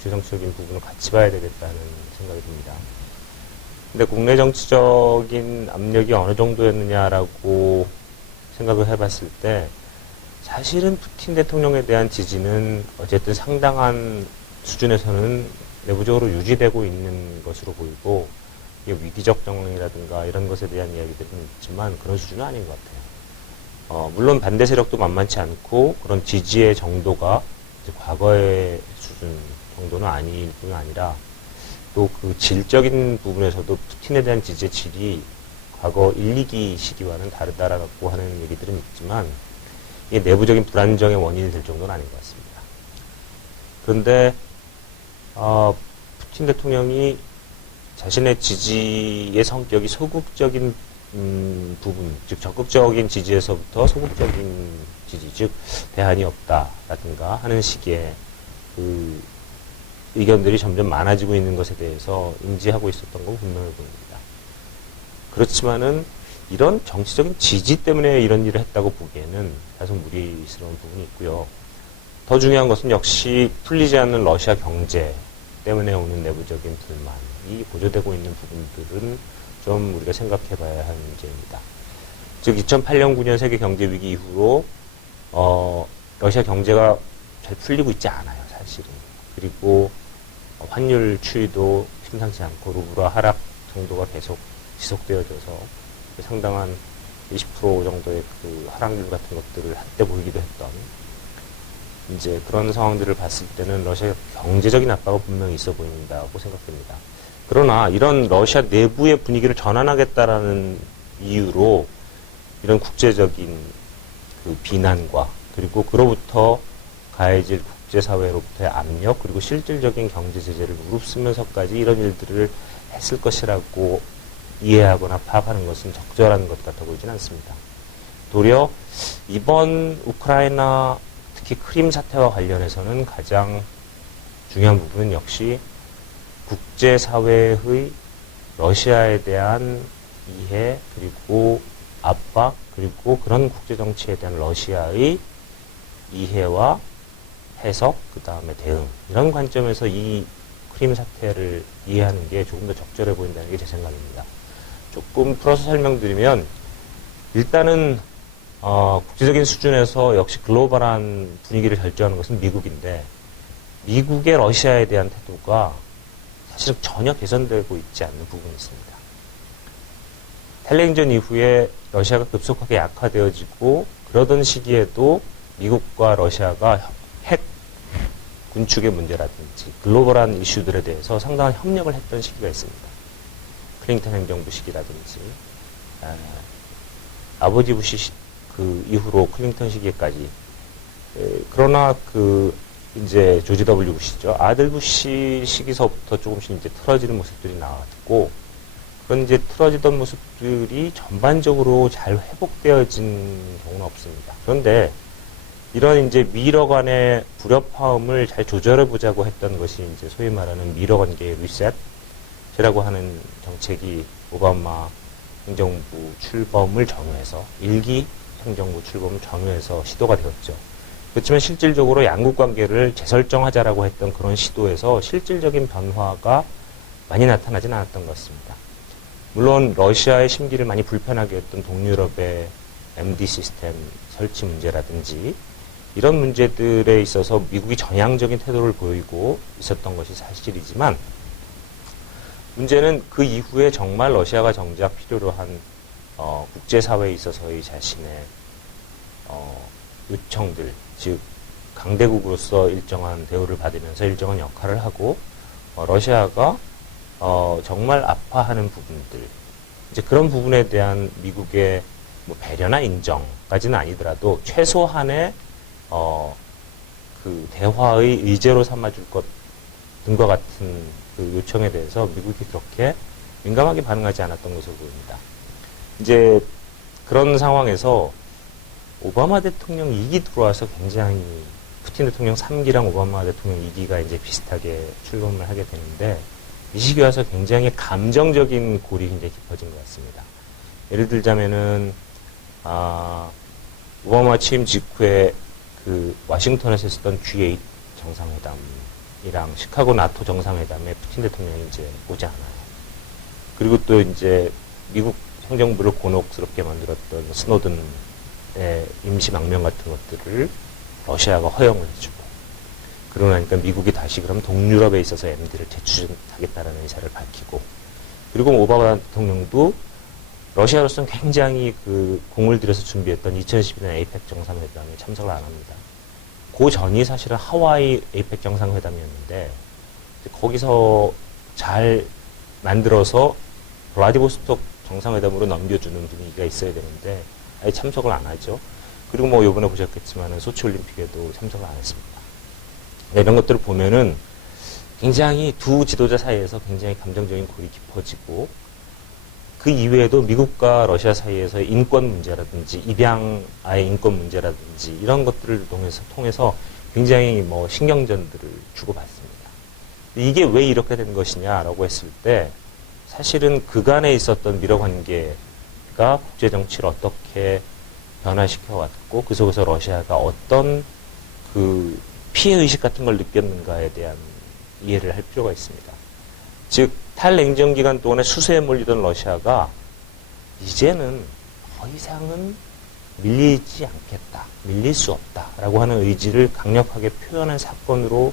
국제정치적인 부분을 같이 봐야 되겠다는 생각이 듭니다. 근데 국내 정치적인 압력이 어느 정도였느냐라고 생각을 해봤을 때 사실은 푸틴 대통령에 대한 지지는 어쨌든 상당한 수준에서는 내부적으로 유지되고 있는 것으로 보이고 이게 위기적 정황이라든가 이런 것에 대한 이야기들은 있지만 그런 수준은 아닌 것 같아요. 물론 반대 세력도 만만치 않고 그런 지지의 정도가 이제 과거의 수준 정도는 아닐 뿐 아니라 또 그 질적인 부분에서도 푸틴에 대한 지지의 질이 과거 1, 2기 시기와는 다르다라고 하는 얘기들은 있지만 이게 내부적인 불안정의 원인이 될 정도는 아닌 것 같습니다. 그런데 푸틴 대통령이 자신의 지지의 성격이 소극적인 부분, 즉 적극적인 지지에서부터 소극적인 지지, 즉 대안이 없다라든가 하는 식의 그 의견들이 점점 많아지고 있는 것에 대해서 인지하고 있었던 건 분명해 보입니다. 그렇지만은 이런 정치적인 지지 때문에 이런 일을 했다고 보기에는 다소 무리스러운 부분이 있고요. 더 중요한 것은 역시 풀리지 않는 러시아 경제 때문에 오는 내부적인 불만이 고조되고 있는 부분들은 좀 우리가 생각해 봐야 하는 문제입니다. 즉 2008년 9년 세계 경제 위기 이후로 러시아 경제가 잘 풀리고 있지 않아요, 사실은. 그리고 환율 추이도 심상치 않고 루블화 하락 정도가 계속 지속되어져서 상당한 20% 정도의 그 하락률 같은 것들을 한때 보이기도 했던 이제 그런 상황들을 봤을 때는 러시아 경제적인 압박은 분명히 있어 보인다고 생각됩니다. 그러나 이런 러시아 내부의 분위기를 전환하겠다라는 이유로 이런 국제적인 그 비난과 그리고 그로부터 가해질 국제사회로부터의 압력 그리고 실질적인 경제 제재를 무릅쓰면서까지 이런 일들을 했을 것이라고 이해하거나 파악하는 것은 적절한 것 같아 보이진 않습니다. 도리어 이번 우크라이나 특히 크림 사태와 관련해서는 가장 중요한 부분은 역시 국제사회의 러시아에 대한 이해 그리고 압박 그리고 그런 국제정치에 대한 러시아의 이해와 해석, 그 다음에 대응 이런 관점에서 이 크림 사태를 이해하는 게 조금 더 적절해 보인다는 게 제 생각입니다. 조금 풀어서 설명드리면 일단은 국제적인 수준에서 역시 글로벌한 분위기를 결정하는 것은 미국인데 미국의 러시아에 대한 태도가 사실 전혀 개선되고 있지 않는 부분이 있습니다. 탈레행전 이후에 러시아가 급속하게 약화되어지고 그러던 시기에도 미국과 러시아가 핵 군축의 문제라든지 글로벌한 이슈들에 대해서 상당한 협력을 했던 시기가 있습니다. 클린턴 행정부 시기라든지 아버지 부시 그 이후로 클린턴 시기까지 그러나 그 이제 조지 W 부시죠. 아들 부시 시기서부터 조금씩 이제 틀어지는 모습들이 나왔고 그런 이제 틀어지던 모습들이 전반적으로 잘 회복되어진 경우는 없습니다. 그런데 이런 이제 미러 간의 불협화음을 잘 조절해 보자고 했던 것이 이제 소위 말하는 미러 관계의 리셋이라고 하는 정책이 오바마 행정부 출범을 전후해서 일기 행정부 출범을 전후해서 시도가 되었죠. 그렇지만 실질적으로 양국 관계를 재설정하자라고 했던 그런 시도에서 실질적인 변화가 많이 나타나진 않았던 것 같습니다. 물론 러시아의 심기를 많이 불편하게 했던 동유럽의 MD 시스템 설치 문제라든지 이런 문제들에 있어서 미국이 전향적인 태도를 보이고 있었던 것이 사실이지만 문제는 그 이후에 정말 러시아가 정작 필요로 한 국제사회에 있어서의 자신의 요청들, 즉 강대국으로서 일정한 대우를 받으면서 일정한 역할을 하고 러시아가 정말 아파하는 부분들, 이제 그런 부분에 대한 미국의 뭐 배려나 인정까지는 아니더라도 최소한의 그 대화의 의제로 삼아줄 것 등과 같은 그 요청에 대해서 미국이 그렇게 민감하게 반응하지 않았던 것으로 보입니다. 이제 그런 상황에서 오바마 대통령 2기 들어와서 굉장히 푸틴 대통령 3기랑 오바마 대통령 2기가 이제 비슷하게 출범을 하게 되는데 이 시기 와서 굉장히 감정적인 골이 굉장히 깊어진 것 같습니다. 예를 들자면은 오바마 취임 직후에 그 워싱턴에서 했었던 G8 정상회담 시카고 나토 정상회담에 푸틴 대통령이 이제 오지 않아요. 그리고 또 이제 미국 행정부를 곤혹스럽게 만들었던 스노든의 임시 망명 같은 것들을 러시아가 허용을 해주고, 그러고 나니까 미국이 다시 그럼 동유럽에 있어서 MD를 재추진하겠다는 의사를 밝히고, 그리고 오바마 대통령도 러시아로서는 굉장히 그 공을 들여서 준비했던 2012년 에이펙 정상회담에 참석을 안 합니다. 그 전이 사실은 하와이 에이펙 정상회담이었는데, 거기서 잘 만들어서 블라디보스톡 정상회담으로 넘겨주는 분위기가 있어야 되는데 아예 참석을 안 하죠. 그리고 뭐 요번에 보셨겠지만 소치올림픽에도 참석을 안 했습니다. 이런 것들을 보면은 굉장히 두 지도자 사이에서 굉장히 감정적인 골이 깊어지고, 그 이외에도 미국과 러시아 사이에서 인권 문제라든지 입양아의 인권 문제라든지 이런 것들을 통해서 굉장히 뭐 신경전들을 주고받습니다. 이게 왜 이렇게 된 것이냐라고 했을 때, 사실은 그간에 있었던 미러 관계가 국제 정치를 어떻게 변화시켜 왔고, 그 속에서 러시아가 어떤 그 피해 의식 같은 걸 느꼈는가에 대한 이해를 할 필요가 있습니다. 즉 탈냉전 기간 동안에 수세에 몰리던 러시아가 이제는 더 이상은 밀리지 않겠다, 밀릴 수 없다라고 하는 의지를 강력하게 표현한 사건으로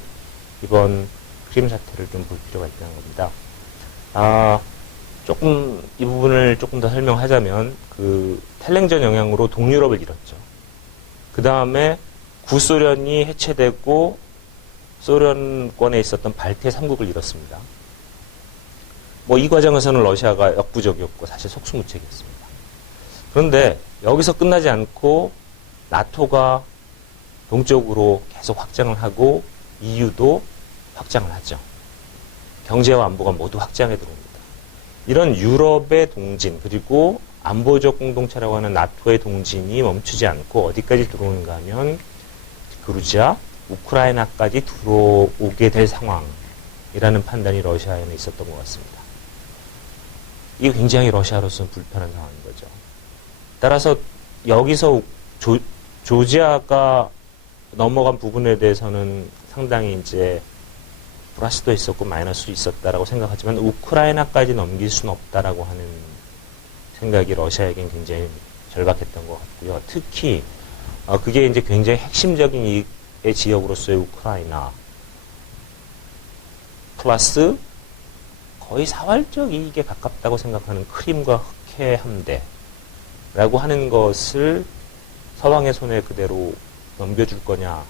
이번 크림 사태를 좀 볼 필요가 있다는 겁니다. 조금 이 부분을 조금 더 설명하자면, 그 탈냉전 영향으로 동유럽을 잃었죠. 그 다음에 구소련이 해체되고 소련권에 있었던 발트해 3국을 잃었습니다. 뭐 이 과정에서는 러시아가 역부족이었고 사실 속수무책이었습니다. 그런데 여기서 끝나지 않고 나토가 동쪽으로 계속 확장을 하고 EU도 확장을 하죠. 경제와 안보가 모두 확장해 들어옵니다. 이런 유럽의 동진, 그리고 안보적 공동체라고 하는 나토의 동진이 멈추지 않고 어디까지 들어오는가 하면 그루지아, 우크라이나까지 들어오게 될 상황이라는 판단이 러시아에는 있었던 것 같습니다. 이게 굉장히 러시아로서는 불편한 상황인 거죠. 따라서 여기서 조지아가 넘어간 부분에 대해서는 상당히 이제 플러스도 있었고 마이너스도 있었다라고 생각하지만 우크라이나까지 넘길 수는 없다라고 하는 생각이 러시아에겐 굉장히 절박했던 것 같고요. 특히 그게 이제 굉장히 핵심적인 이익의 지역으로서의 우크라이나 플러스 거의 사활적 이익에 가깝다고 생각하는 크림과 흑해 함대라고 하는 것을 서방의 손에 그대로 넘겨줄 거냐,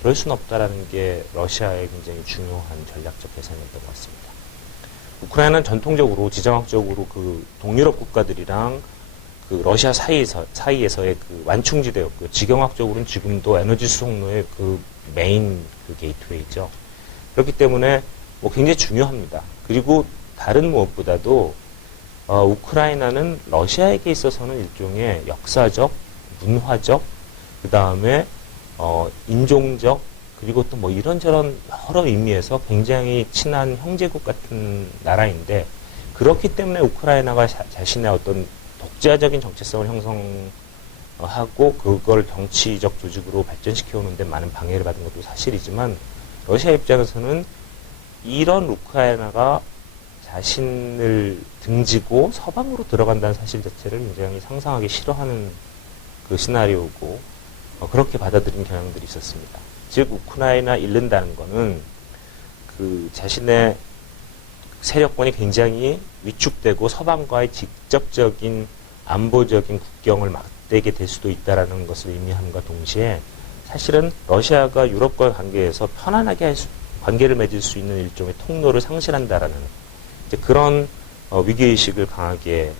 그럴 수는 없다라는 게 러시아의 굉장히 중요한 전략적 계산이었던 것 같습니다. 우크라이나는 전통적으로 지정학적으로 그 동유럽 국가들이랑 그 러시아 사이에서의 그 완충지대였고요. 지경학적으로는 지금도 에너지 수송로의 그 메인 그 게이트웨이죠. 그렇기 때문에 뭐 굉장히 중요합니다. 그리고 다른 무엇보다도 우크라이나는 러시아에게 있어서는 일종의 역사적, 문화적, 그 다음에 인종적, 그리고 또 뭐 이런저런 여러 의미에서 굉장히 친한 형제국 같은 나라인데, 그렇기 때문에 우크라이나가 자신의 어떤 독자적인 정체성을 형성하고 그걸 정치적 조직으로 발전시켜 오는데 많은 방해를 받은 것도 사실이지만, 러시아 입장에서는 이런 우크라이나가 자신을 등지고 서방으로 들어간다는 사실 자체를 굉장히 상상하기 싫어하는 그 시나리오고, 그렇게 받아들인 경향들이 있었습니다. 즉 우크라이나 잃는다는 거는 그 자신의 세력권이 굉장히 위축되고 서방과의 직접적인 안보적인 국경을 맞대게 될 수도 있다는 것을 의미함과 동시에, 사실은 러시아가 유럽과의 관계에서 편안하게 관계를 맺을 수 있는 일종의 통로를 상실한다라는 이제 그런 위기의식을 강하게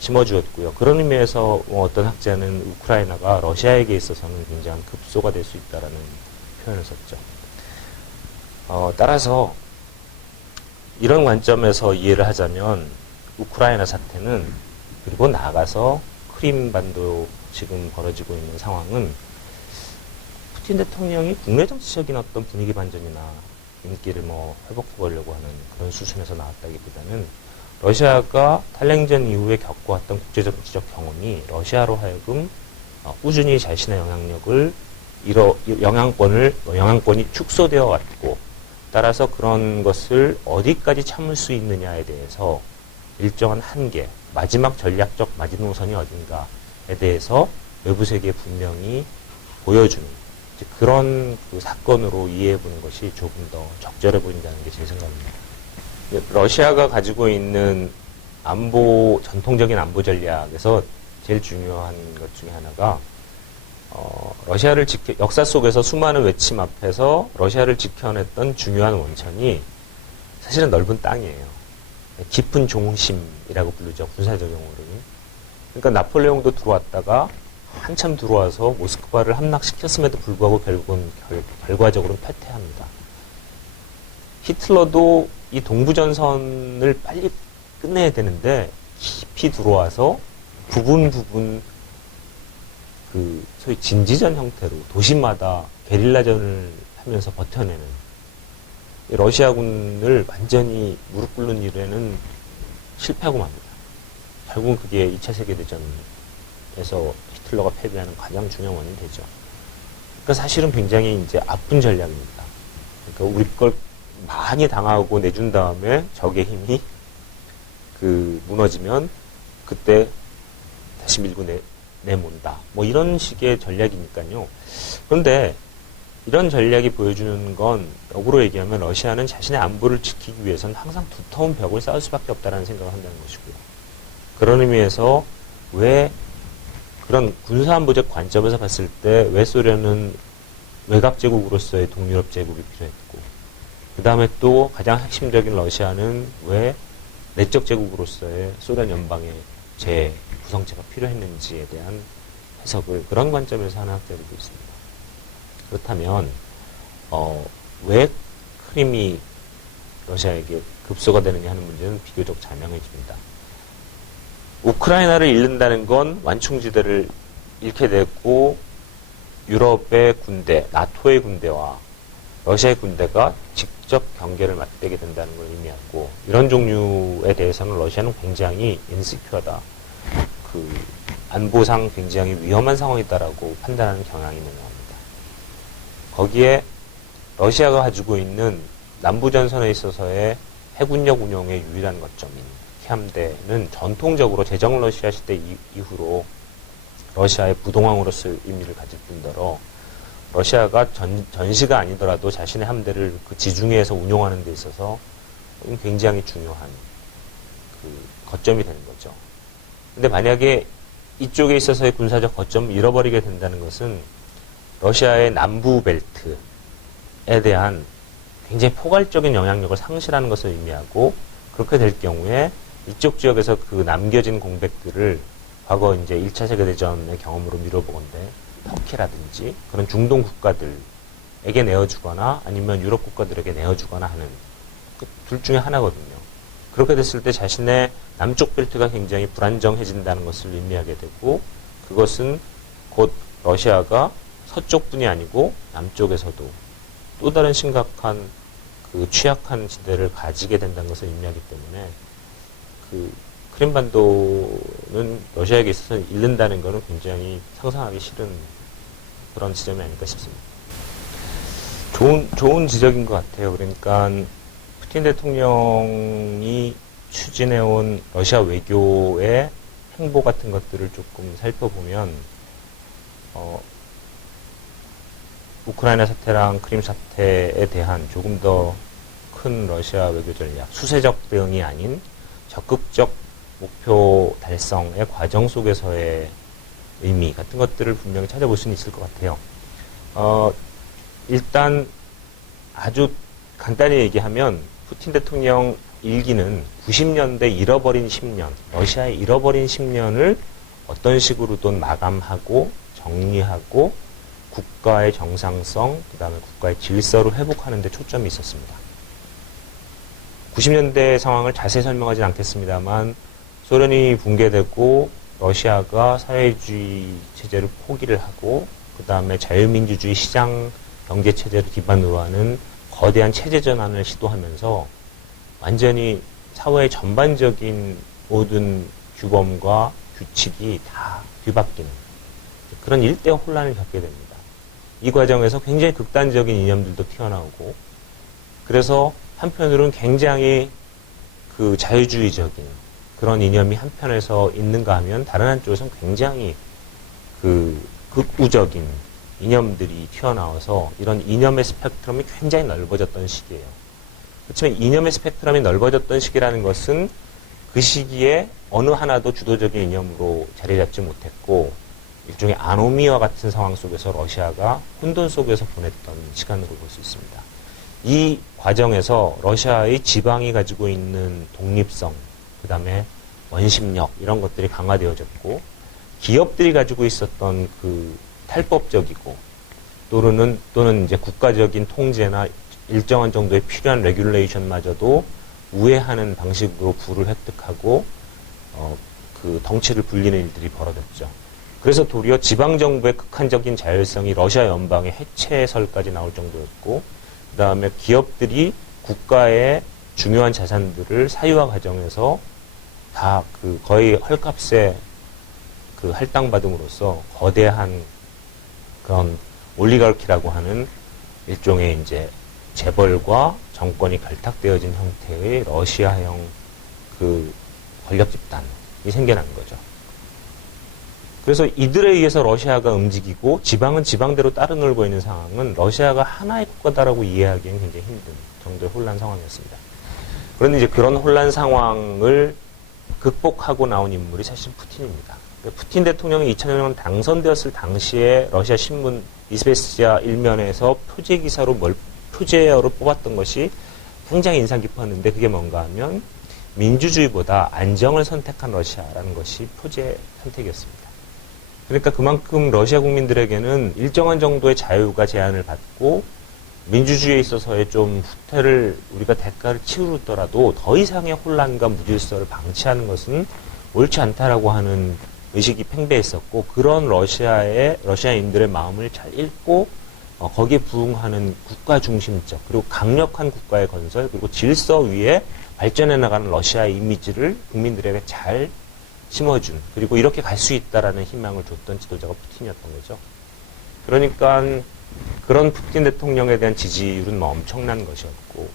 심어주었고요. 그런 의미에서 어떤 학자는 우크라이나가 러시아에게 있어서는 굉장한 급소가 될 수 있다라는 표현을 썼죠. 따라서 이런 관점에서 이해를 하자면 우크라이나 사태는, 그리고 나아가서 크림반도 지금 벌어지고 있는 상황은 푸틴 대통령이 국내 정치적인 어떤 분위기 반전이나 인기를 뭐 회복해보려고 하는 그런 수순에서 나왔다기보다는 러시아가 탈냉전 이후에 겪어왔던 국제정치적 경험이 러시아로 하여금 꾸준히 자신의 영향력을 영향권이 축소되어 왔고, 따라서 그런 것을 어디까지 참을 수 있느냐에 대해서 일정한 한계, 마지막 전략적 마지노선이 어딘가에 대해서 외부 세계에 분명히 보여주는 그런 그 사건으로 이해해 보는 것이 조금 더 적절해 보인다는 게 제 생각입니다. 러시아가 가지고 있는 전통적인 안보 전략에서 제일 중요한 것 중에 하나가, 러시아를 역사 속에서 수많은 외침 앞에서 러시아를 지켜냈던 중요한 원천이 사실은 넓은 땅이에요. 깊은 종심이라고 부르죠. 군사적 용어로는. 그러니까 나폴레옹도 들어왔다가 한참 들어와서 모스크바를 함락시켰음에도 불구하고 결국은 결과적으로는 패퇴합니다. 히틀러도 이 동부전선을 빨리 끝내야 되는데 깊이 들어와서 부분 그 소위 진지전 형태로 도시마다 게릴라전을 하면서 버텨내는 러시아군을 완전히 무릎 꿇는 일에는 실패하고 맙니다. 결국은 그게 2차 세계대전에서 히틀러가 패배하는 가장 중요한 원인이 되죠. 그러니까 사실은 굉장히 이제 아픈 전략입니다. 그러니까 우리 걸 많이 당하고 내준 다음에 적의 힘이 무너지면 그때 다시 밀고 내몬다. 뭐 이런 식의 전략이니까요. 그런데 이런 전략이 보여주는 건 역으로 얘기하면 러시아는 자신의 안보를 지키기 위해서는 항상 두터운 벽을 쌓을 수밖에 없다는 생각을 한다는 것이고요. 그런 의미에서 왜 그런 군사안보적 관점에서 봤을 때 왜 소련은 외갑제국으로서의 동유럽 제국이 필요했고, 그 다음에 또 가장 핵심적인 러시아는 왜 내적 제국으로서의 소련 연방의 재구성체가 필요했는지에 대한 해석을 그런 관점에서 하는 학자들도 있습니다. 그렇다면 왜 크림이 러시아에게 급소가 되느냐 하는 문제는 비교적 자명해집니다. 우크라이나를 잃는다는 건 완충지대를 잃게 되고 유럽의 군대, 나토의 군대와 러시아의 군대가 직접 경계를 맞대게 된다는 걸 의미하고, 이런 종류에 대해서는 러시아는 굉장히 인시큐어다. 안보상 굉장히 위험한 상황이다라고 판단하는 경향이 명확합니다. 거기에 러시아가 가지고 있는 남부전선에 있어서의 해군력 운용의 유일한 거점인 키함대는 전통적으로 제정 러시아 시대 이후로 러시아의 부동항으로서의 의미를 가질 뿐더러 러시아가 전시가 아니더라도 자신의 함대를 그 지중해에서 운용하는 데 있어서 굉장히 중요한 거점이 되는 거죠. 근데 만약에 이쪽에 있어서의 군사적 거점을 잃어버리게 된다는 것은 러시아의 남부 벨트에 대한 굉장히 포괄적인 영향력을 상실하는 것을 의미하고, 그렇게 될 경우에 이쪽 지역에서 그 남겨진 공백들을 과거 이제 1차 세계대전의 경험으로 미뤄보건대 터키라든지 그런 중동 국가들에게 내어주거나 아니면 유럽 국가들에게 내어주거나 하는 둘 중에 하나거든요. 그렇게 됐을 때 자신의 남쪽 벨트가 굉장히 불안정해진다는 것을 의미하게 되고, 그것은 곧 러시아가 서쪽뿐이 아니고 남쪽에서도 또 다른 심각한 취약한 지대를 가지게 된다는 것을 의미하기 때문에 크림반도는 러시아에게 있어서 잃는다는 것은 굉장히 상상하기 싫은 그런 지점이 아닐까 싶습니다. 좋은 지적인 것 같아요. 그러니까 푸틴 대통령이 추진해온 러시아 외교의 행보 같은 것들을 조금 살펴보면 우크라이나 사태랑 크림 사태에 대한 조금 더 큰 러시아 외교 전략, 수세적 대응이 아닌 적극적 목표 달성의 과정 속에서의 의미 같은 것들을 분명히 찾아볼 수는 있을 것 같아요. 일단 아주 간단히 얘기하면 푸틴 대통령 일기는 90년대 잃어버린 10년, 러시아의 잃어버린 10년을 어떤 식으로든 마감하고 정리하고 국가의 정상성, 그 다음에 국가의 질서를 회복하는 데 초점이 있었습니다. 90년대 상황을 자세히 설명하진 않겠습니다만 소련이 붕괴되고 러시아가 사회주의 체제를 포기를 하고 그 다음에 자유민주주의 시장 경제 체제를 기반으로 하는 거대한 체제 전환을 시도하면서 완전히 사회의 전반적인 모든 규범과 규칙이 다 뒤바뀌는 그런 일대 혼란을 겪게 됩니다. 이 과정에서 굉장히 극단적인 이념들도 튀어나오고 그래서 한편으로는 굉장히 그 자유주의적인 그런 이념이 한편에서 있는가 하면 다른 한쪽에서는 굉장히 그 극우적인 이념들이 튀어나와서 이런 이념의 스펙트럼이 굉장히 넓어졌던 시기예요. 그렇지만 이념의 스펙트럼이 넓어졌던 시기라는 것은 그 시기에 어느 하나도 주도적인 이념으로 자리 잡지 못했고 일종의 아노미와 같은 상황 속에서 러시아가 혼돈 속에서 보냈던 시간으로 볼 수 있습니다. 이 과정에서 러시아의 지방이 가지고 있는 독립성, 그 다음에 원심력 이런 것들이 강화되어졌고 기업들이 가지고 있었던 그 탈법적이고 또는 이제 국가적인 통제나 일정한 정도의 필요한 레귤레이션마저도 우회하는 방식으로 부를 획득하고 그 덩치를 불리는 일들이 벌어졌죠. 그래서 도리어 지방정부의 극한적인 자율성이 러시아 연방의 해체설까지 나올 정도였고 그 다음에 기업들이 국가의 중요한 자산들을 사유화 과정에서 다 그 거의 헐값에 그 할당받음으로써 거대한 그런 올리가르키라고 하는 일종의 이제 재벌과 정권이 결탁되어진 형태의 러시아형 그 권력 집단이 생겨난 거죠. 그래서 이들에 의해서 러시아가 움직이고 지방은 지방대로 따로 놀고 있는 상황은 러시아가 하나의 국가다라고 이해하기엔 굉장히 힘든 정도의 혼란 상황이었습니다. 그런데 이제 그런 혼란 상황을 극복하고 나온 인물이 사실 푸틴입니다. 푸틴 대통령이 2000년 당선되었을 당시에 러시아 신문 이스베스티아 일면에서 표제 기사로 표제어로 뽑았던 것이 굉장히 인상 깊었는데 그게 뭔가 하면 민주주의보다 안정을 선택한 러시아라는 것이 표제 선택이었습니다. 그러니까 그만큼 러시아 국민들에게는 일정한 정도의 자유가 제한을 받고 민주주의에 있어서의 좀 후퇴를 우리가 대가를 치르더라도 더 이상의 혼란과 무질서를 방치하는 것은 옳지 않다라고 하는 의식이 팽배했었고 그런 러시아인들의 마음을 잘 읽고 거기에 부응하는 국가 중심적 그리고 강력한 국가의 건설 그리고 질서 위에 발전해 나가는 러시아의 이미지를 국민들에게 잘 심어준 그리고 이렇게 갈 수 있다라는 희망을 줬던 지도자가 푸틴이었던 거죠. 그러니까 그런 푸틴 대통령에 대한 지지율은 뭐 엄청난 것이었고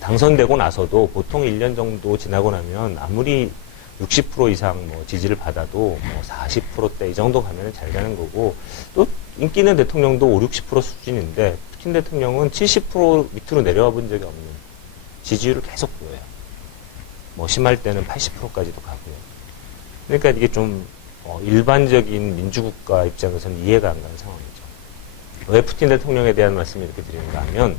당선되고 나서도 보통 1년 정도 지나고 나면 아무리 60% 이상 지지를 받아도 40%대 이 정도 가면 잘 되는 거고 또 인기 있는 대통령도 5, 60% 수준인데 푸틴 대통령은 70% 밑으로 내려와 본 적이 없는 지지율을 계속 보여요. 심할 때는 80%까지도 가고요. 그러니까 이게 좀 일반적인 민주국가 입장에서는 이해가 안 가는 상황이죠. 왜 푸틴 대통령에 대한 말씀을 이렇게 드리는가 하면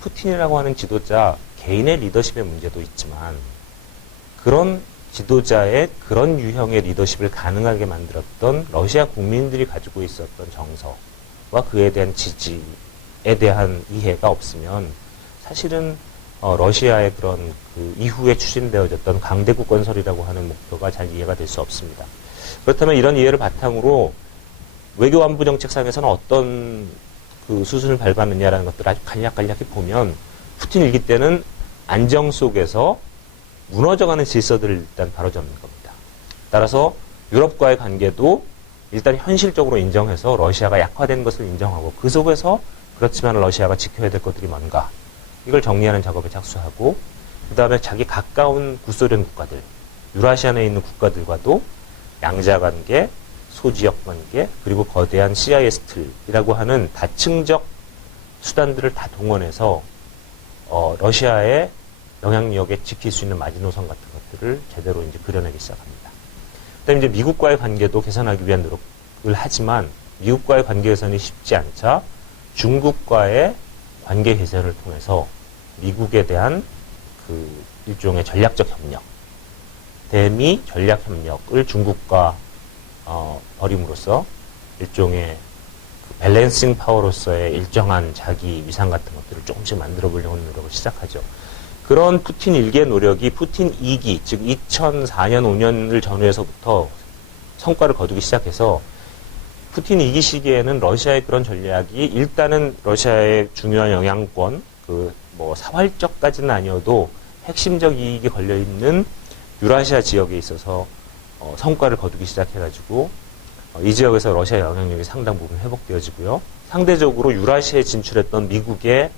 푸틴이라고 하는 지도자 개인의 리더십의 문제도 있지만 그런 지도자의 그런 유형의 리더십을 가능하게 만들었던 러시아 국민들이 가지고 있었던 정서와 그에 대한 지지에 대한 이해가 없으면 사실은 러시아의 그런 그 이후에 추진되어졌던 강대국 건설이라고 하는 목표가 잘 이해가 될 수 없습니다. 그렇다면 이런 이해를 바탕으로 외교안보 정책상에서는 어떤 그 수순을 밟았느냐라는 것들을 아주 간략간략히 보면 푸틴 일기 때는 안정 속에서 무너져가는 질서들을 일단 바로잡는 겁니다. 따라서 유럽과의 관계도 일단 현실적으로 인정해서 러시아가 약화된 것을 인정하고 그 속에서 그렇지만 러시아가 지켜야 될 것들이 뭔가 이걸 정리하는 작업에 착수하고 그 다음에 자기 가까운 구소련 국가들 유라시아 내에 있는 국가들과도 양자관계, 소지역관계 그리고 거대한 CIS 틀이라고 하는 다층적 수단들을 다 동원해서 러시아의 영향력에 지킬 수 있는 마지노선 같은 것들을 제대로 이제 그려내기 시작합니다. 그다음에 이제 미국과의 관계도 개선하기 위한 노력을 하지만 미국과의 관계 개선이 쉽지 않자 중국과의 관계 개선을 통해서 미국에 대한 그 일종의 전략적 협력, 대미 전략 협력을 중국과 벌임으로써 일종의 그 밸런싱 파워로서의 일정한 자기 위상 같은 것들을 조금씩 만들어 보려고 하는 노력을 시작하죠. 그런 푸틴 1기의 노력이 푸틴 2기, 즉 2004년, 5년을 전후에서부터 성과를 거두기 시작해서 푸틴 2기 시기에는 러시아의 그런 전략이 일단은 러시아의 중요한 영향권, 사활적까지는 아니어도 핵심적 이익이 걸려있는 유라시아 지역에 있어서 성과를 거두기 시작해가지고 이 지역에서 러시아 영향력이 상당 부분 회복되어지고요. 상대적으로 유라시아에 진출했던 미국의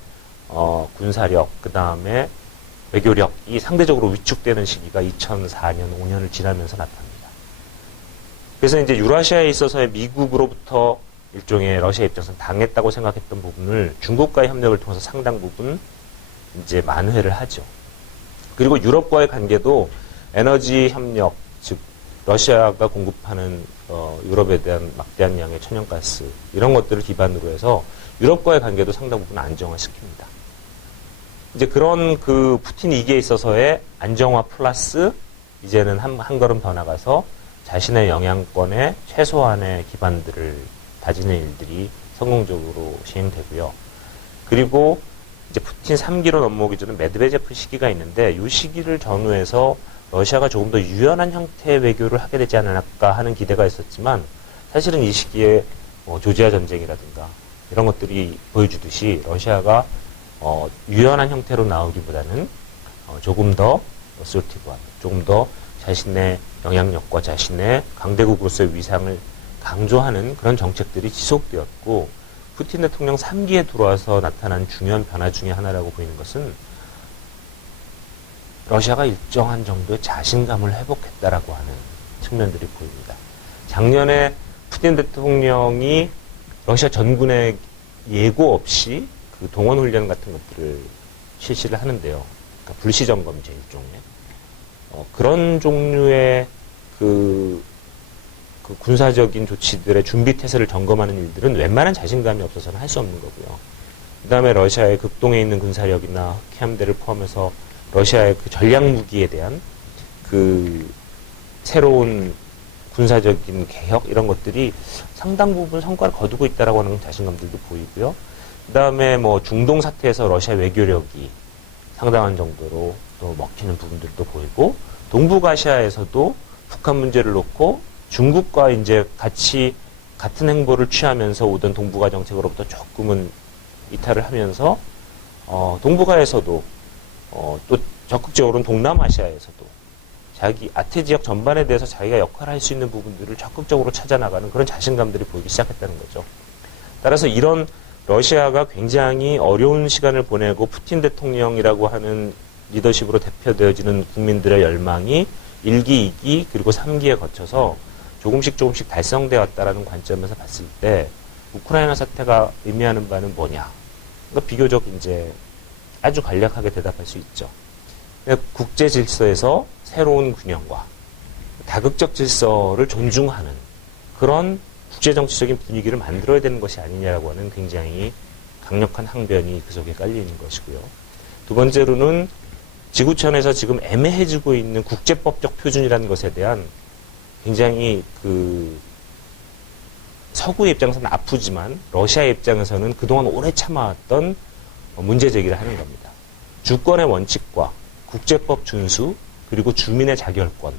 군사력, 그 다음에 외교력이 상대적으로 위축되는 시기가 2004년, 5년을 지나면서 나타납니다. 그래서 이제 유라시아에 있어서의 미국으로부터 일종의 러시아 입장에서는 당했다고 생각했던 부분을 중국과의 협력을 통해서 상당 부분 이제 만회를 하죠. 그리고 유럽과의 관계도 에너지 협력, 즉 러시아가 공급하는 유럽에 대한 막대한 양의 천연가스 이런 것들을 기반으로 해서 유럽과의 관계도 상당 부분 안정화시킵니다. 이제 그런 그 푸틴 위기에 있어서의 안정화 플러스 이제는 한 걸음 더 나가서 자신의 영향권의 최소한의 기반들을 다지는 일들이 성공적으로 시행되고요. 그리고 이제 푸틴 3기로 넘어오기 전에 메드베제프 시기가 있는데 이 시기를 전후해서 러시아가 조금 더 유연한 형태의 외교를 하게 되지 않을까 하는 기대가 있었지만 사실은 이 시기에 조지아 전쟁이라든가 이런 것들이 보여주듯이 러시아가 유연한 형태로 나오기보다는 조금 더 어설티브한, 조금 더 자신의 영향력과 자신의 강대국으로서의 위상을 강조하는 그런 정책들이 지속되었고 푸틴 대통령 3기에 들어와서 나타난 중요한 변화 중에 하나라고 보이는 것은 러시아가 일정한 정도의 자신감을 회복했다라고 하는 측면들이 보입니다. 작년에 푸틴 대통령이 러시아 전군에 예고 없이 그 동원 훈련 같은 것들을 실시를 하는데요. 그러니까 불시점검제 일종의 그런 종류의 그 군사적인 조치들의 준비 태세를 점검하는 일들은 웬만한 자신감이 없어서는 할 수 없는 거고요. 그 다음에 러시아의 극동에 있는 군사력이나 흑해함대를 포함해서 러시아의 그 전략 무기에 대한 그 새로운 군사적인 개혁 이런 것들이 상당 부분 성과를 거두고 있다라고 하는 자신감들도 보이고요. 그 다음에 뭐 중동 사태에서 러시아 외교력이 상당한 정도로 또 먹히는 부분들도 보이고 동북아시아에서도 북한 문제를 놓고 중국과 이제 같이 같은 행보를 취하면서 오던 동북아 정책으로부터 조금은 이탈을 하면서 동북아에서도 또 적극적으로는 동남아시아에서도 자기 아태 지역 전반에 대해서 자기가 역할을 할 수 있는 부분들을 적극적으로 찾아나가는 그런 자신감들이 보이기 시작했다는 거죠. 따라서 이런 러시아가 굉장히 어려운 시간을 보내고 푸틴 대통령이라고 하는 리더십으로 대표되어지는 국민들의 열망이 1기, 2기 그리고 3기에 거쳐서 조금씩 달성되어 왔다라는 관점에서 봤을 때 우크라이나 사태가 의미하는 바는 뭐냐? 그러니까 비교적 이제 아주 간략하게 대답할 수 있죠. 국제 질서에서 새로운 균형과 다극적 질서를 존중하는 그런 국제 정치적인 분위기를 만들어야 되는 것이 아니냐라고 하는 굉장히 강력한 항변이 그 속에 깔려 있는 것이고요. 두 번째로는 지구촌에서 지금 애매해지고 있는 국제법적 표준이라는 것에 대한 굉장히 그 서구의 입장에서는 아프지만 러시아의 입장에서는 그동안 오래 참아왔던 문제 제기를 하는 겁니다. 주권의 원칙과 국제법 준수 그리고 주민의 자결권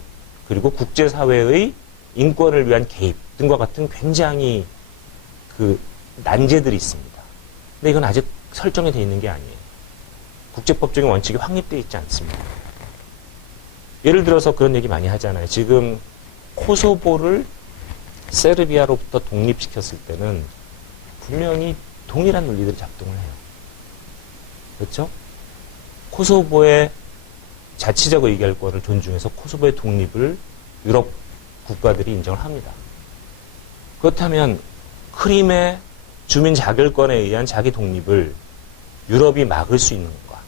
그리고 국제사회의 인권을 위한 개입 등과 같은 굉장히 그 난제들이 있습니다. 근데 이건 아직 설정이 되어 있는 게 아니에요. 국제법적인 원칙이 확립되어 있지 않습니다. 예를 들어서 그런 얘기 많이 하잖아요. 지금 코소보를 세르비아로부터 독립시켰을 때는 분명히 동일한 논리들이 작동을 해요. 그렇죠? 코소보의 자치적 의결권을 존중해서 코소보의 독립을 유럽 국가들이 인정을 합니다. 그렇다면 크림의 주민 자결권에 의한 자기 독립을 유럽이 막을 수 있는 건가?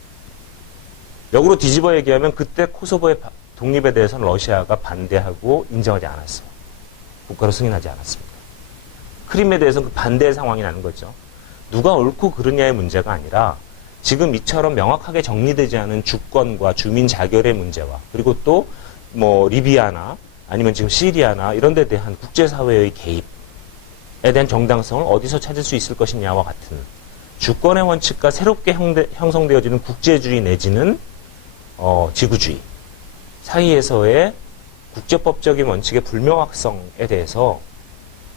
역으로 뒤집어 얘기하면 그때 코소보의 독립에 대해서는 러시아가 반대하고 인정하지 않았어요. 국가로 승인하지 않았습니다. 크림에 대해서는 그 반대의 상황이 나는 거죠. 누가 옳고 그르냐의 문제가 아니라 지금 이처럼 명확하게 정리되지 않은 주권과 주민 자결의 문제와 그리고 또 뭐 리비아나 아니면 지금 시리아나 이런 데 대한 국제사회의 개입에 대한 정당성을 어디서 찾을 수 있을 것이냐와 같은 주권의 원칙과 새롭게 형성되어지는 국제주의 내지는 지구주의 사이에서의 국제법적인 원칙의 불명확성에 대해서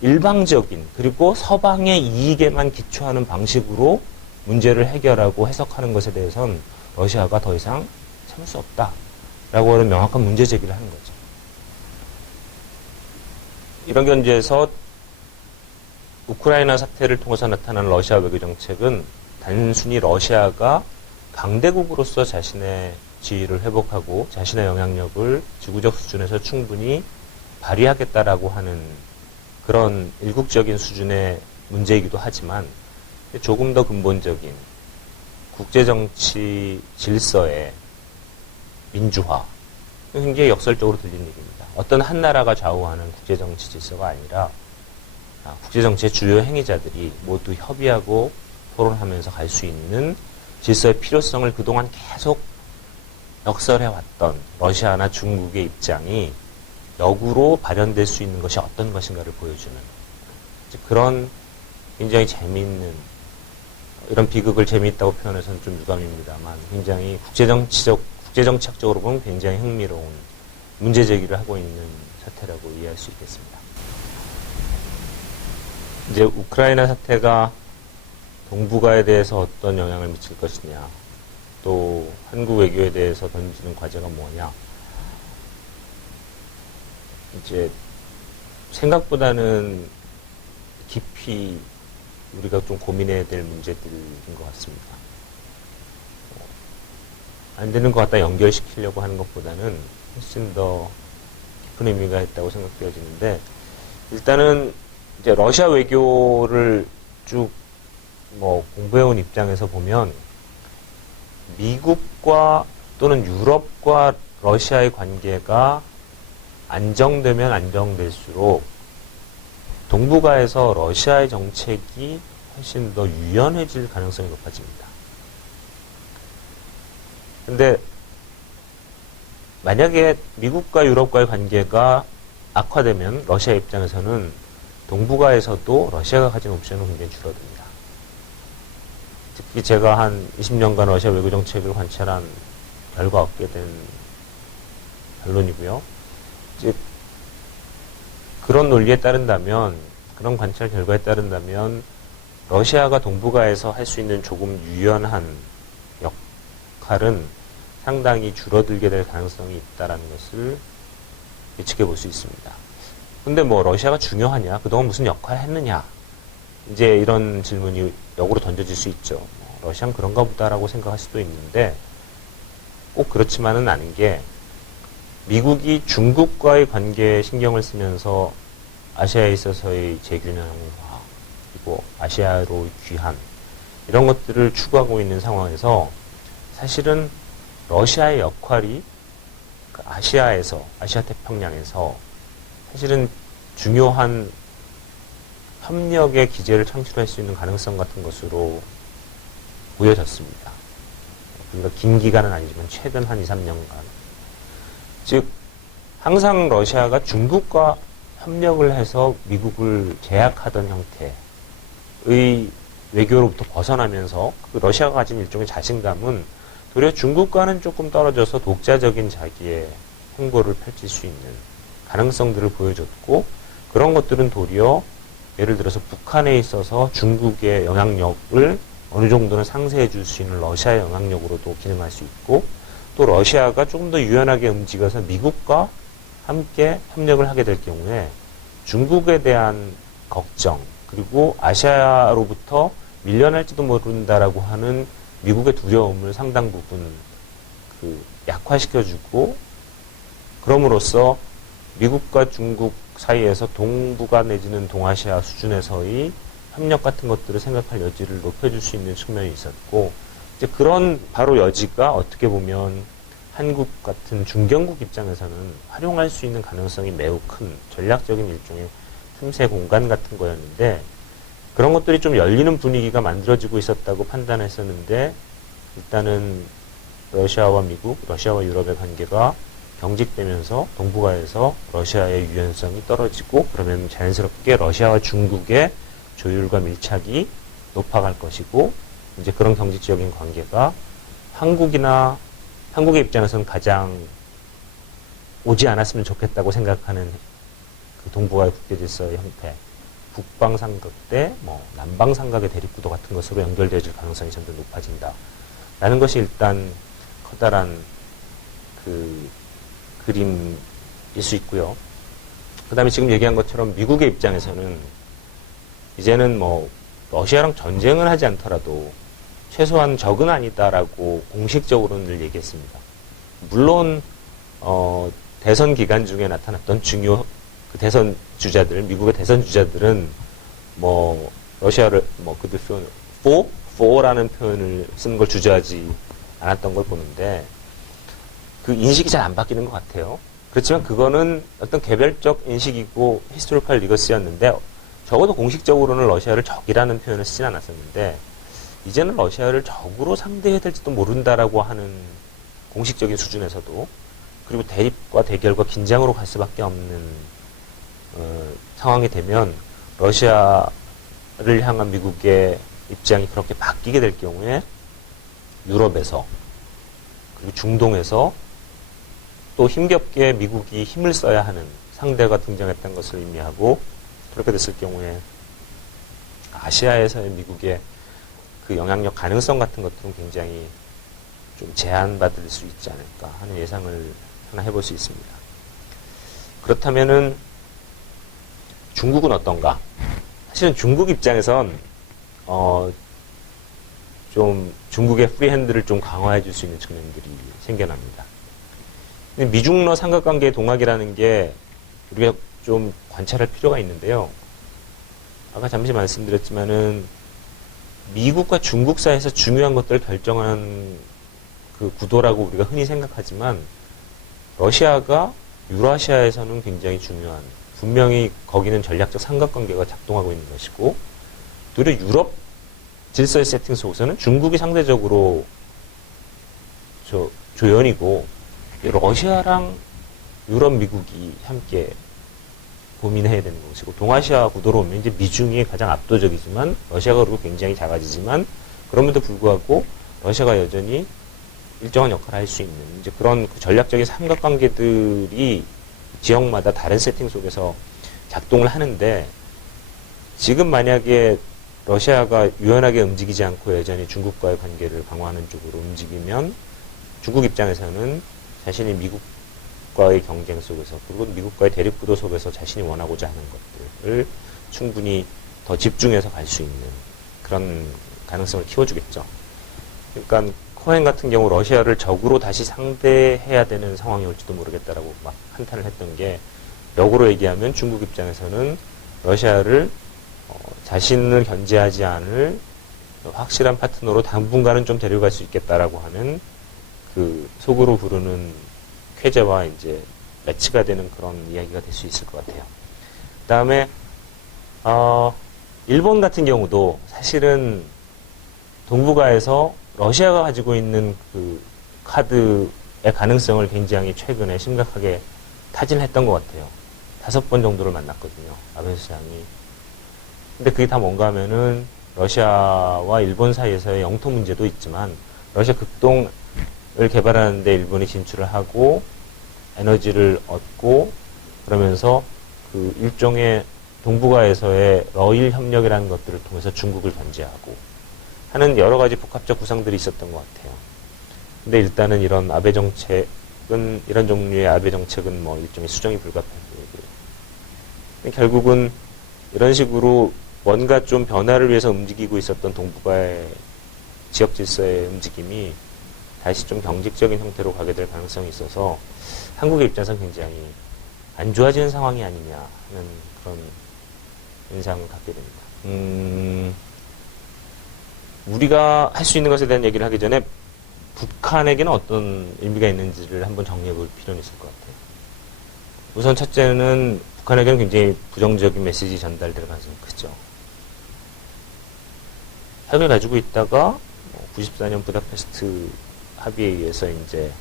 일방적인 그리고 서방의 이익에만 기초하는 방식으로 문제를 해결하고 해석하는 것에 대해서는 러시아가 더 이상 참을 수 없다라고 하는 명확한 문제 제기를 하는 거죠. 이런 견지에서 우크라이나 사태를 통해서 나타나는 러시아 외교 정책은 단순히 러시아가 강대국으로서 자신의 지위를 회복하고 자신의 영향력을 지구적 수준에서 충분히 발휘하겠다라고 하는 그런 일국적인 수준의 문제이기도 하지만 조금 더 근본적인 국제정치 질서의 민주화, 굉장히 역설적으로 들리는 얘기입니다. 어떤 한 나라가 좌우하는 국제정치 질서가 아니라 국제정치의 주요 행위자들이 모두 협의하고 토론하면서 갈 수 있는 질서의 필요성을 그동안 계속 역설해왔던 러시아나 중국의 입장이 역으로 발현될 수 있는 것이 어떤 것인가를 보여주는 그런 굉장히 재미있는, 이런 비극을 재미있다고 표현해서는 좀 유감입니다만 굉장히 국제정치학적으로 보면 굉장히 흥미로운 문제 제기를 하고 있는 사태라고 이해할 수 있겠습니다. 이제 우크라이나 사태가 동북아에 대해서 어떤 영향을 미칠 것이냐, 또 한국 외교에 대해서 던지는 과제가 뭐냐. 이제 생각보다는 깊이 우리가 좀 고민해야 될 문제들인 것 같습니다. 안 되는 것 같다 연결시키려고 하는 것보다는 훨씬 더 깊은 의미가 있다고 생각되어지는데, 일단은 이제 러시아 외교를 쭉 공부해온 입장에서 보면 미국과 또는 유럽과 러시아의 관계가 안정되면 안정될수록 동북아에서 러시아의 정책이 훨씬 더 유연해질 가능성이 높아집니다. 근데 만약에 미국과 유럽과의 관계가 악화되면 러시아 입장에서는 동북아에서도 러시아가 가진 옵션은 굉장히 줄어듭니다. 특히 제가 한 20년간 러시아 외교 정책을 관찰한 결과 얻게 된 결론이고요. 이제 그런 논리에 따른다면, 그런 관찰 결과에 따른다면 러시아가 동북아에서 할 수 있는 조금 유연한 역할은 상당히 줄어들게 될 가능성이 있다는 것을 예측해 볼 수 있습니다. 근데 러시아가 중요하냐? 그동안 무슨 역할을 했느냐? 이제 이런 질문이 역으로 던져질 수 있죠. 러시아는 그런가 보다라고 생각할 수도 있는데 꼭 그렇지만은 않은 게, 미국이 중국과의 관계에 신경을 쓰면서 아시아에 있어서의 재균형화, 그리고 아시아로 귀환, 이런 것들을 추구하고 있는 상황에서 사실은 러시아의 역할이 아시아에서, 아시아 태평양에서 사실은 중요한 협력의 기제를 창출할 수 있는 가능성 같은 것으로 보여졌습니다. 그러니까 긴 기간은 아니지만 최근 한 2, 3년간. 즉, 항상 러시아가 중국과 협력을 해서 미국을 제약하던 형태의 외교로부터 벗어나면서 그 러시아가 가진 일종의 자신감은 도리어 중국과는 조금 떨어져서 독자적인 자기의 행보를 펼칠 수 있는 가능성들을 보여줬고, 그런 것들은 도리어 예를 들어서 북한에 있어서 중국의 영향력을 어느 정도는 상쇄해 줄 수 있는 러시아의 영향력으로도 기능할 수 있고, 또 러시아가 조금 더 유연하게 움직여서 미국과 함께 협력을 하게 될 경우에 중국에 대한 걱정, 그리고 아시아로부터 밀려날지도 모른다라고 하는 미국의 두려움을 상당 부분 약화시켜주고, 그럼으로써 미국과 중국 사이에서 동북아 내지는 동아시아 수준에서의 협력 같은 것들을 생각할 여지를 높여줄 수 있는 측면이 있었고, 이제 그런 바로 여지가 어떻게 보면 한국 같은 중견국 입장에서는 활용할 수 있는 가능성이 매우 큰 전략적인 일종의 틈새 공간 같은 거였는데, 그런 것들이 좀 열리는 분위기가 만들어지고 있었다고 판단했었는데, 일단은 러시아와 미국, 러시아와 유럽의 관계가 경직되면서 동북아에서 러시아의 유연성이 떨어지고, 그러면 자연스럽게 러시아와 중국의 조율과 밀착이 높아갈 것이고, 이제 그런 경직적인 관계가 한국의 입장에서는 가장 오지 않았으면 좋겠다고 생각하는 그 동북아의 국제질서의 형태, 북방삼각대, 남방삼각의 대립구도 같은 것으로 연결되어질 가능성이 점점 높아진다 라는 것이 일단 커다란 그림일 수 있고요. 그 다음에 지금 얘기한 것처럼 미국의 입장에서는 이제는 뭐 러시아랑 전쟁을 하지 않더라도 최소한 적은 아니다라고 공식적으로는 늘 얘기했습니다. 물론 대선 기간 중에 나타났던 중요 그 대선 주자들, 미국의 대선 주자들은 뭐 러시아를 뭐 그들 표현 for라는 표현을 쓰는 걸 주저하지 않았던 걸 보는데 그 인식이 잘 안 바뀌는 것 같아요. 그렇지만 그거는 어떤 개별적 인식이고 히스토리컬 리거시였는데 적어도 공식적으로는 러시아를 적이라는 표현을 쓰진 않았었는데 이제는 러시아를 적으로 상대해야 될지도 모른다라고 하는 공식적인 수준에서도 그리고 대립과 대결과 긴장으로 갈 수밖에 없는 상황이 되면 러시아를 향한 미국의 입장이 그렇게 바뀌게 될 경우에 유럽에서 그리고 중동에서 또 힘겹게 미국이 힘을 써야 하는 상대가 등장했던 것을 의미하고 그렇게 됐을 경우에 아시아에서의 미국의 그 영향력 가능성 같은 것들은 굉장히 좀 제한받을 수 있지 않을까 하는 예상을 하나 해볼 수 있습니다. 그렇다면은 중국은 어떤가? 사실은 중국 입장에선 좀 중국의 프리핸드를 좀 강화해 줄 수 있는 측면들이 생겨납니다. 근데 미중러 삼각관계의 동학이라는 게 우리가 좀 관찰할 필요가 있는데요. 아까 잠시 말씀드렸지만은 미국과 중국 사이에서 중요한 것들을 결정하는 그 구도라고 우리가 흔히 생각하지만 러시아가 유라시아에서는 굉장히 중요한 분명히 거기는 전략적 삼각관계가 작동하고 있는 것이고 오히려 유럽 질서의 세팅 속에서는 중국이 상대적으로 조연이고 러시아랑 유럽 미국이 함께 고민해야 되는 것이고 동아시아 구도로 오면 이제 미중이 가장 압도적이지만 러시아가 그리고 굉장히 작아지지만 그럼에도 불구하고 러시아가 여전히 일정한 역할을 할 수 있는 이제 그런 그 전략적인 삼각관계들이 지역마다 다른 세팅 속에서 작동을 하는데 지금 만약에 러시아가 유연하게 움직이지 않고 여전히 중국과의 관계를 강화하는 쪽으로 움직이면 중국 입장에서는 자신이 미국과의 경쟁 속에서 그리고 미국과의 대립 구도 속에서 자신이 원하고자 하는 것들을 충분히 더 집중해서 갈 수 있는 그런 가능성을 키워주겠죠. 그러니까 코엔 같은 경우 러시아를 적으로 다시 상대해야 되는 상황이 올지도 모르겠다라고 막 한탄을 했던 게 역으로 얘기하면 중국 입장에서는 러시아를 자신을 견제하지 않을 확실한 파트너로 당분간은 좀 데려갈 수 있겠다라고 하는 그 속으로 부르는 쾌재와 이제 매치가 되는 그런 이야기가 될 수 있을 것 같아요. 그 다음에 일본 같은 경우도 사실은 동북아에서 러시아가 가지고 있는 그 카드의 가능성을 굉장히 최근에 심각하게 타진했던 것 같아요. 5번 정도를 만났거든요. 아베 수상이. 근데 그게 다 뭔가 하면은 러시아와 일본 사이에서의 영토 문제도 있지만 러시아 극동을 개발하는데 일본이 진출을 하고 에너지를 얻고 그러면서 그 일종의 동북아에서의 러일 협력이라는 것들을 통해서 중국을 견제하고 하는 여러 가지 복합적 구상들이 있었던 것 같아요. 근데 일단은 이런 아베 정책은, 이런 종류의 아베 정책은 뭐 일종의 수정이 불가피한 거고요. 결국은 이런 식으로 뭔가 좀 변화를 위해서 움직이고 있었던 동북아의 지역 질서의 움직임이 다시 좀 경직적인 형태로 가게 될 가능성이 있어서 한국의 입장에서는 굉장히 안 좋아지는 상황이 아니냐 하는 그런 인상을 갖게 됩니다. 우리가 할 수 있는 것에 대한 얘기를 하기 전에 북한에게는 어떤 의미가 있는지를 한번 정리해 볼 필요는 있을 것 같아요. 우선 첫째는 북한에게는 굉장히 부정적인 메시지 전달될 가능성이 크죠. 핵을 가지고 있다가 94년 부다페스트 합의에 의해서 이제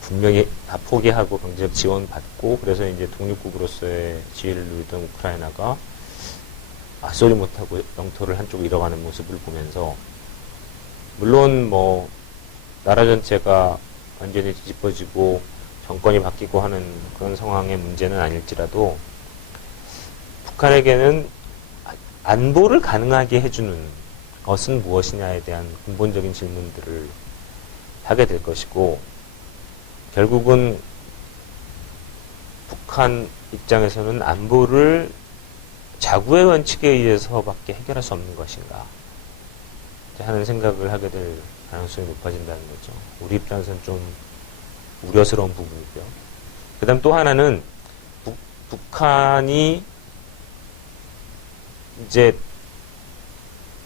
분명히 다 포기하고 경제적 지원 받고 그래서 이제 독립국으로서의 지위를 누리던 우크라이나가 맞소리 못하고 영토를 한쪽 잃어가는 모습을 보면서 물론 뭐 나라 전체가 완전히 뒤집어지고 정권이 바뀌고 하는 그런 상황의 문제는 아닐지라도 북한에게는 안보를 가능하게 해주는 것은 무엇이냐에 대한 근본적인 질문들을 하게 될 것이고 결국은 북한 입장에서는 안보를 자구의 원칙에 의해서밖에 해결할 수 없는 것인가 하는 생각을 하게 될 가능성이 높아진다는 거죠. 우리 입장에서는 좀 우려스러운 부분이고요. 그 다음 또 하나는 북한이 이제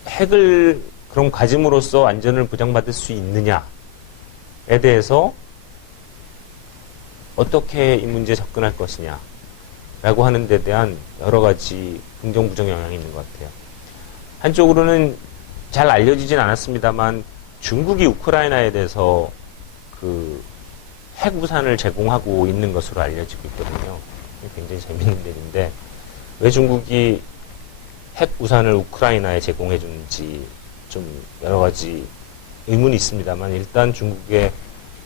핵을 그럼 가짐으로써 안전을 보장받을 수 있느냐에 대해서 어떻게 이 문제에 접근할 것이냐 라고 하는 데 대한 여러 가지 긍정 부정 영향이 있는 것 같아요. 한쪽으로는 잘 알려지진 않았습니다만 중국이 우크라이나에 대해서 그 핵 우산을 제공하고 있는 것으로 알려지고 있거든요. 굉장히 재밌는 일인데 왜 중국이 핵 우산을 우크라이나에 제공해 주는지 좀 여러 가지 의문이 있습니다만 일단 중국의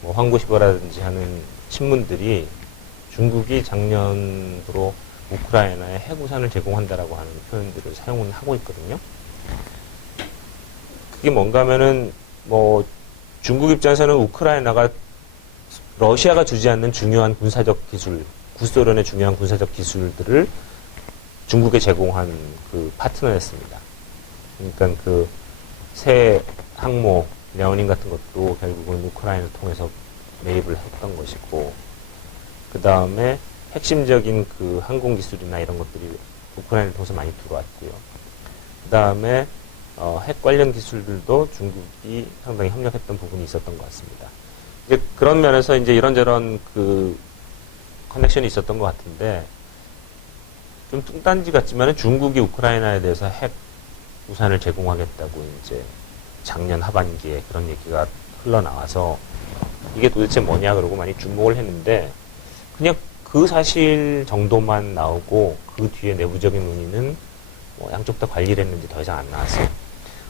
뭐 황고시보라든지 하는 신문들이 중국이 작년으로 우크라이나에 핵 우산을 제공한다라고 하는 표현들을 사용을 하고 있거든요. 그게 뭔가 하면은 뭐 중국 입장에서는 우크라이나가 러시아가 주지 않는 중요한 군사적 기술, 구소련의 중요한 군사적 기술들을 중국에 제공한 그 파트너였습니다. 그러니까 그 새 항모 랴오닝 같은 것도 결국은 우크라이나를 통해서 매입을 했던 것이고, 그 다음에 핵심적인 그 항공 기술이나 이런 것들이 우크라이나를 통해서 많이 들어왔고요. 그 다음에 핵 관련 기술들도 중국이 상당히 협력했던 부분이 있었던 것 같습니다. 이제 그런 면에서 이제 이런저런 그 커넥션이 있었던 것 같은데, 좀 뚱딴지 같지만은 중국이 우크라이나에 대해서 핵 우산을 제공하겠다고 이제 작년 하반기에 그런 얘기가 흘러나와서 이게 도대체 뭐냐 그러고 많이 주목을 했는데, 그냥 그 사실 정도만 나오고 그 뒤에 내부적인 논의는 뭐 양쪽 다 관리를 했는지 더 이상 안 나왔어요.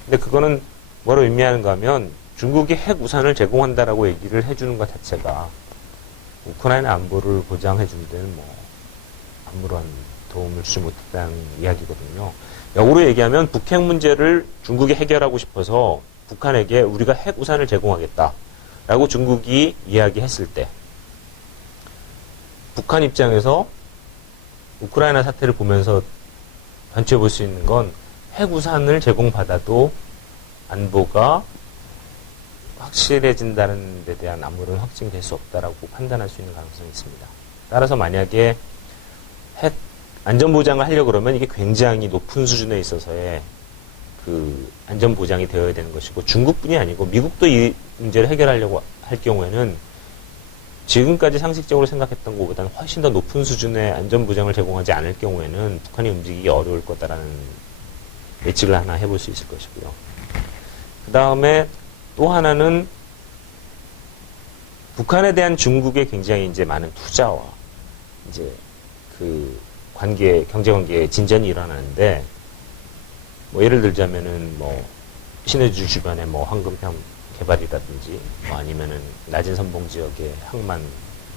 근데 그거는 뭐를 의미하는가 하면 중국이 핵 우산을 제공한다라고 얘기를 해주는 것 자체가 우크라이나 안보를 보장해 주는 데는 뭐 아무런 도움을 주지 못했다는 이야기거든요. 역으로 얘기하면 북핵 문제를 중국이 해결하고 싶어서 북한에게 우리가 핵 우산을 제공하겠다라고 중국이 이야기했을 때, 북한 입장에서 우크라이나 사태를 보면서 관측해 볼 수 있는 건 핵 우산을 제공받아도 안보가 확실해진다는 데 대한 아무런 확증이 될 수 없다라고 판단할 수 있는 가능성이 있습니다. 따라서 만약에 핵 안전보장을 하려고 그러면 이게 굉장히 높은 수준에 있어서의 그 안전보장이 되어야 되는 것이고, 중국뿐이 아니고 미국도 이 문제를 해결하려고 할 경우에는 지금까지 상식적으로 생각했던 것보다는 훨씬 더 높은 수준의 안전보장을 제공하지 않을 경우에는 북한이 움직이기 어려울 거다라는 예측을 하나 해볼 수 있을 것이고요. 그 다음에 또 하나는 북한에 대한 중국의 굉장히 이제 많은 투자와 이제 그 경제관계의 진전이 일어나는데, 뭐 예를 들자면은 뭐 신해주 주변에 뭐 황금평 개발이라든지 뭐 아니면은 낮은 선봉 지역의 항만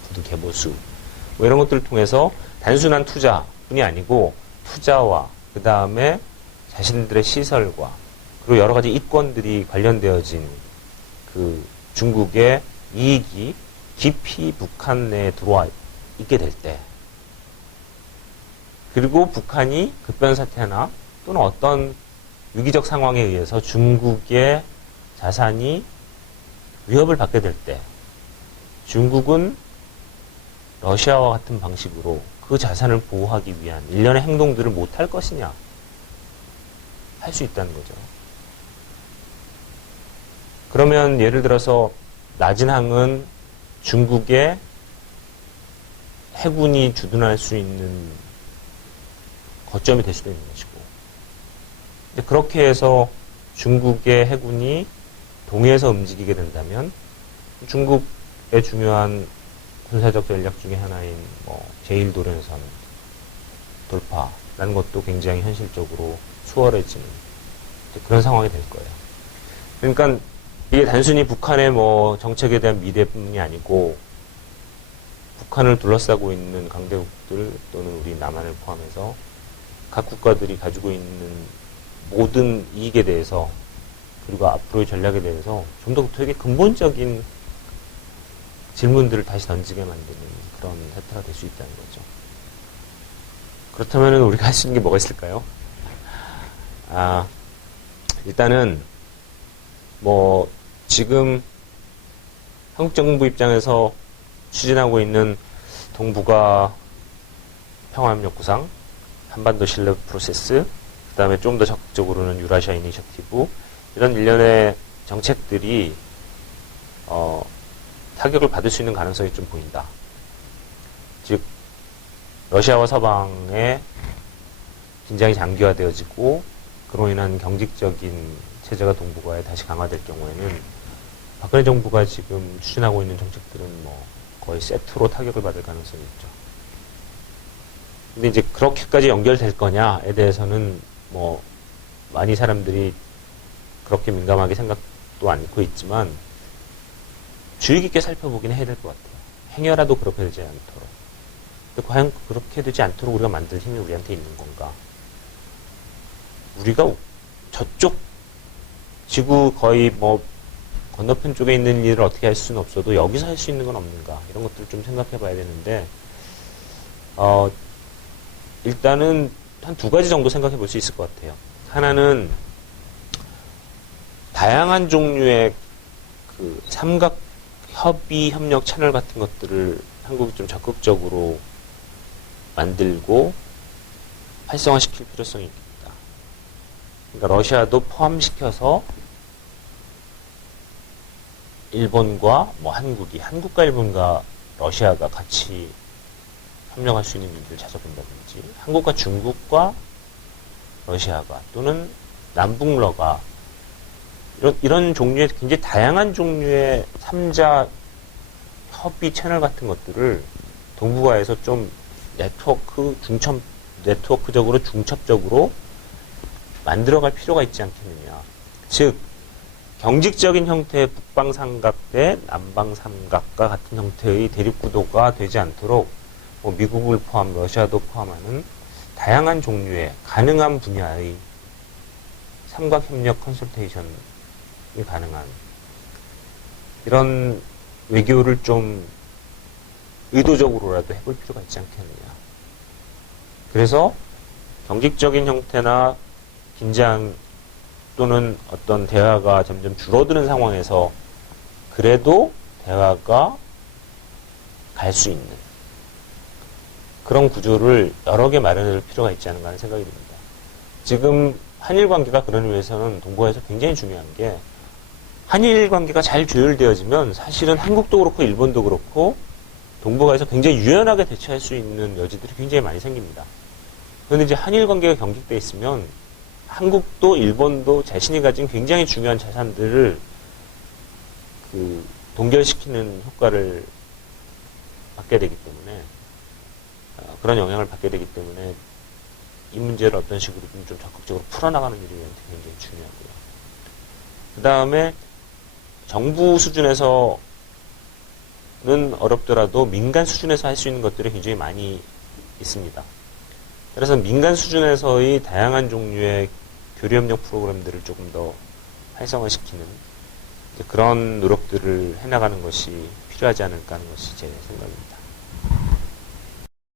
부두 개보수 뭐 이런 것들을 통해서 단순한 투자뿐이 아니고 투자와 그 다음에 자신들의 시설과 그리고 여러 가지 이권들이 관련되어진 그 중국의 이익이 깊이 북한 내에 들어와 있게 될 때, 그리고 북한이 급변사태나 또는 어떤 위기적 상황에 의해서 중국의 자산이 위협을 받게 될 때, 중국은 러시아와 같은 방식으로 그 자산을 보호하기 위한 일련의 행동들을 못할 것이냐, 할 수 있다는 거죠. 그러면 예를 들어서 나진항은 중국의 해군이 주둔할 수 있는 거점이 될 수도 있는 것이고, 그렇게 해서 중국의 해군이 동해에서 움직이게 된다면 중국의 중요한 군사적 전략 중에 하나인 뭐 제1도련선 돌파라는 것도 굉장히 현실적으로 수월해지는 그런 상황이 될 거예요. 그러니까 이게 단순히 북한의 뭐 정책에 대한 미래뿐이 아니고 북한을 둘러싸고 있는 강대국들 또는 우리 남한을 포함해서 각 국가들이 가지고 있는 모든 이익에 대해서 그리고 앞으로의 전략에 대해서 좀 더 되게 근본적인 질문들을 다시 던지게 만드는 그런 사태가 될 수 있다는 거죠. 그렇다면 우리가 할 수 있는 게 뭐가 있을까요? 일단은 뭐 지금 한국 정부 입장에서 추진하고 있는 동북아 평화협력 구상, 한반도 신뢰 프로세스, 그 다음에 좀 더 적극적으로는 유라시아 이니셔티브, 이런 일련의 정책들이 타격을 받을 수 있는 가능성이 좀 보인다. 즉 러시아와 서방의 긴장이 장기화되어지고 그로 인한 경직적인 체제가 동북아에 다시 강화될 경우에는 박근혜 정부가 지금 추진하고 있는 정책들은 뭐 거의 세트로 타격을 받을 가능성이 있죠. 근데 이제 그렇게까지 연결될 거냐에 대해서는 뭐 많이 사람들이 그렇게 민감하게 생각도 않고 있지만 주의 깊게 살펴보긴 해야 될 것 같아요. 행여라도 그렇게 되지 않도록. 근데 과연 그렇게 되지 않도록 우리가 만들 힘이 우리한테 있는 건가? 우리가 저쪽 지구 거의 뭐 건너편 쪽에 있는 일을 어떻게 할 수는 없어도 여기서 할 수 있는 건 없는가? 이런 것들을 좀 생각해 봐야 되는데 일단은 한 두 가지 정도 생각해 볼 수 있을 것 같아요. 하나는 다양한 종류의 그 삼각 협의 협력 채널 같은 것들을 한국이 좀 적극적으로 만들고 활성화시킬 필요성이 있겠다. 그러니까 러시아도 포함시켜서 일본과 뭐 한국과 일본과 러시아가 같이 협력할 수 있는 일들을 찾아본다든지, 한국과 중국과 러시아가 또는 남북러가 이런 종류의 굉장히 다양한 종류의 3자 협의 채널 같은 것들을 동북아에서 좀 네트워크적으로 중첩적으로 만들어갈 필요가 있지 않겠느냐. 즉 경직적인 형태의 북방삼각 대 남방삼각과 같은 형태의 대립구도가 되지 않도록 뭐 미국을 포함, 러시아도 포함하는 다양한 종류의 가능한 분야의 삼각협력 컨설테이션이 가능한 이런 외교를 좀 의도적으로라도 해볼 필요가 있지 않겠느냐. 그래서 경직적인 형태나 긴장 또는 어떤 대화가 점점 줄어드는 상황에서 그래도 대화가 갈 수 있는 그런 구조를 여러 개 마련할 필요가 있지 않은가 하는 생각이 듭니다. 지금 한일 관계가 그런 의미에서는 동북아에서 굉장히 중요한 게 한일 관계가 잘 조율되어지면 사실은 한국도 그렇고 일본도 그렇고 동북아에서 굉장히 유연하게 대처할 수 있는 여지들이 굉장히 많이 생깁니다. 그런데 이제 한일 관계가 경직되어 있으면 한국도 일본도 자신이 가진 굉장히 중요한 자산들을 동결시키는 효과를 받게 되기 때문에 그런 영향을 받게 되기 때문에 이 문제를 어떤 식으로든 좀 적극적으로 풀어나가는 일이 굉장히 중요하고요. 그 다음에 정부 수준에서는 어렵더라도 민간 수준에서 할 수 있는 것들이 굉장히 많이 있습니다. 그래서 민간 수준에서의 다양한 종류의 교류협력 프로그램들을 조금 더 활성화시키는 그런 노력들을 해나가는 것이 필요하지 않을까 하는 것이 제 생각입니다.